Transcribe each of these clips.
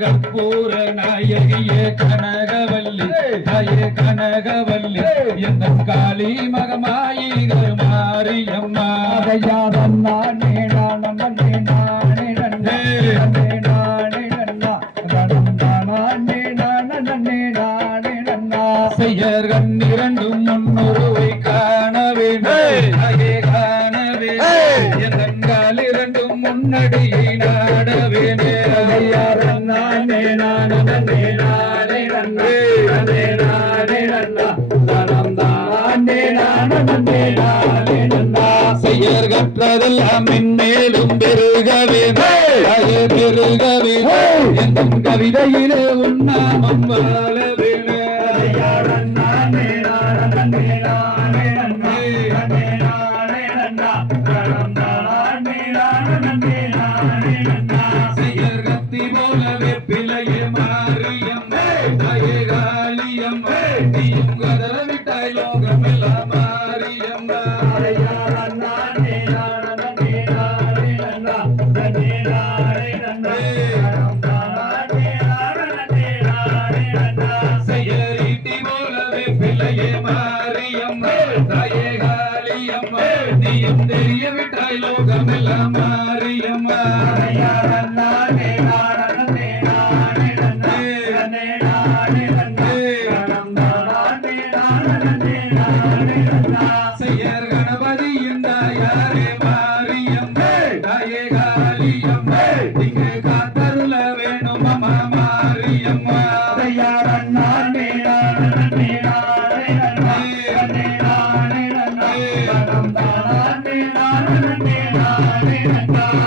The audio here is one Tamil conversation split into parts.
கற்பூர நாயகியே கனகவல்லி தாயே கனகவல்லி எந்த காளி மகமாயிகள் மாரியம்மா செய்யர் கண்ணிரண்டும் முன்னுருவை காண வேண்டும் காண வேண்டும் எந்த காலிரண்டும் முன்னடியை நாட வேண்டும் செய்யர் கற்றதெல்லாம் மென்மேலும் பெருகவே பெருகவே எந்த கவிதையிலே உண்ணாமம் வாழ செய்யர் கத்தி போலவே பிழையே மாறியம் தாயே காளியம் நீயும் கதற விட்டாய் லோகமெல்லாம் மாறியம் செய்யர் ஈட்டி போலவே பிழையே மாறியம் தாயே காளியம் நீயும் தெரிய விட்டாய் லோகமெல்லாம் மாறியம் செய்யர் கணபதியின் தாயாரே மாரியம் தாயே காளியம் இங்கு காத்தருள வேணும் அம்மா மாரியம்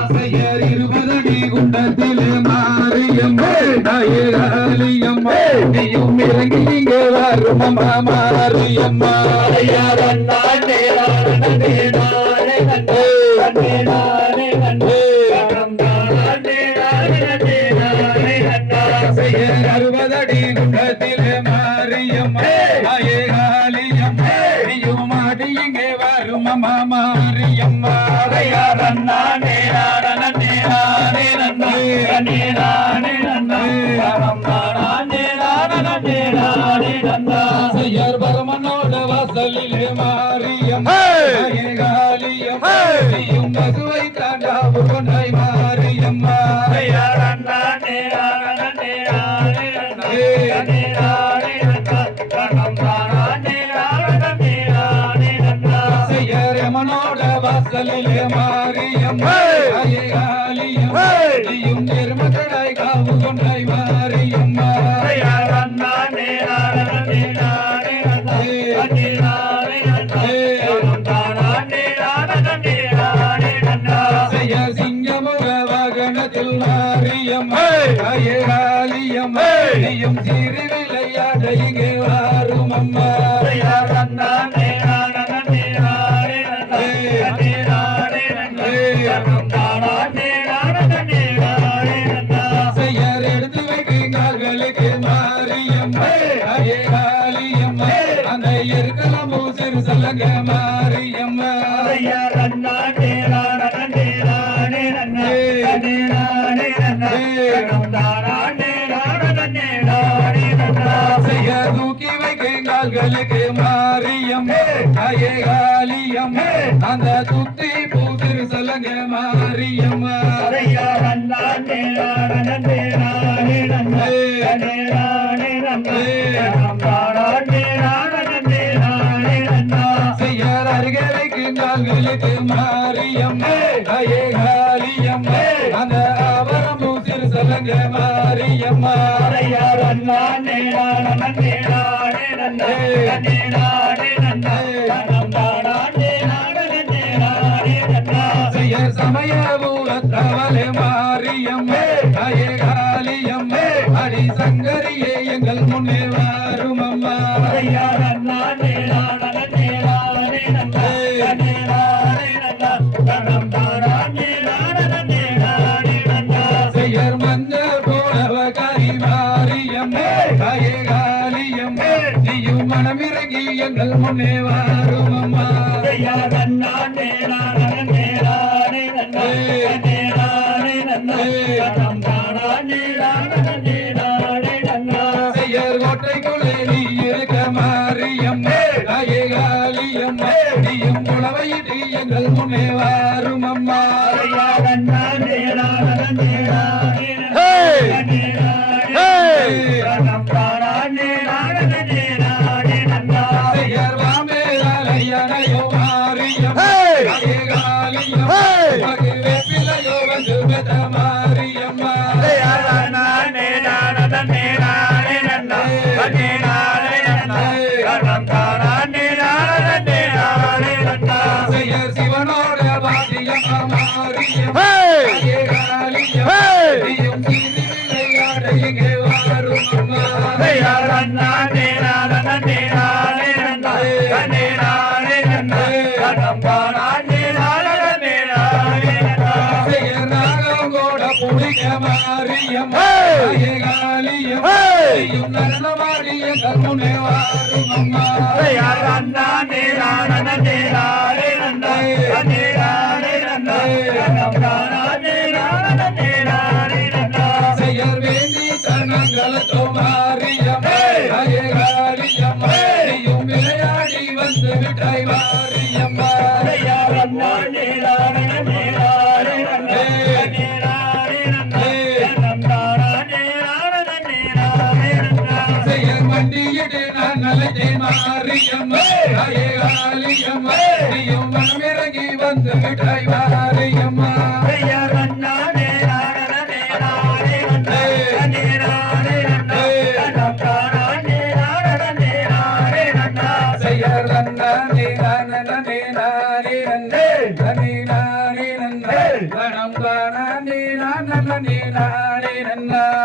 செய்யர் 20 அடி குண்டத்திலே மாரியம் தாயே காளியம் நீயும் இறங்கி இங்கே வரும் அம்மா மாரியம்மா செய்யர் 60 அடி குண்டத்திலே மாரியம் தாயே காளியம் நீயும் ஆடி இங்கே வரும் அம்மா மாரியம்மா செய்யர் பரமனோட வாசலிலே மாரியம் தாயே காளியம் நீயும் பசுவை தாண்டாவு கொண்டாய் மாரியம்மா செய்யர் யமனோட வாசலிலே மாரியம் தாயே காளியம் நீயும் நிர்மகளாய் காவு கொண்டாய் மாரியம்மா செய்யர் சிங்கமுக வாகனத்தில் மாரியம் தாயே காளியம் நீயும் சிறு விளையாட இங்கே வாரும் அம்மா செய்யர் எடுத்து வைக்கும் கால்களுக்கு மாரியம் தாயே காளியம் அந்த இருக்கலமோ சிறு சொல்லங்க மாரியம் செய்யர் தூக்கி வைக்கும் கால்களுக்கு மாரியம் தாயே காளியம் அந்த துத்தி பூத்திரு சொல்லங்க மாரியம் செய்யர் அருகே வைக்கும் கால்களுக்கு மாரியம் தாயே காளியம் அந்த ஆவரமும் சிறு சொல்லங்க மாரியம்மா செய்யர் சமய பூரத்தவளே மாரியம் தாயே காளியம் அடி சங்கரியே எங்கள் முன்னே வாரும் அம்மா எங்கள் முன்னே வாரும் அம்மா செய்யர் கோட்டைக்குள்ளே நீ இருக்க மாரியம்மா தாயே காளியம்மா நீயும் உழவையிட்டு எங்கள் முன்னே வாரும் அம்மா செய்யர் வாமே அலையனையோ மாரியம்மா தாயே காளியம்மா மகு வேப்பிலையோ வந்து பெற்ற மாரியம்மா செய்யர் சிவனோட பாதியம்மா மாரியம்மா தாயே காளியம்மா நீயும் சீறி விளையாட இங்கே வாரும் அம்மா செய்யர் நாகம் கூட புடிக்க மாரியம்மா தாயே காளியம்மா நீயும் நடனமாடி எங்கள் முன்னே வாரும் அம்மா செய்யர் வேண்டி தனங்களோ மாரியம்மா தாயே காளியம்மா நீயும் விளையாடி வந்து விட்டாய் மாரியம்மா செய்யர் மண்டியிட்டு நான் அழைத்தேன் மாரியம்மா தாயே காளியம்மா நீயும் மனமிறங்கி வந்து விட்டாய் மாரியம்மா செய்யர் நன்னே நானே நானே நன்னே நன்னே நானே நன்னே கணம் காணே நானே நானே நன்னா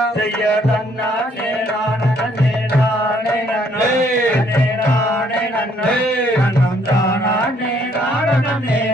நானே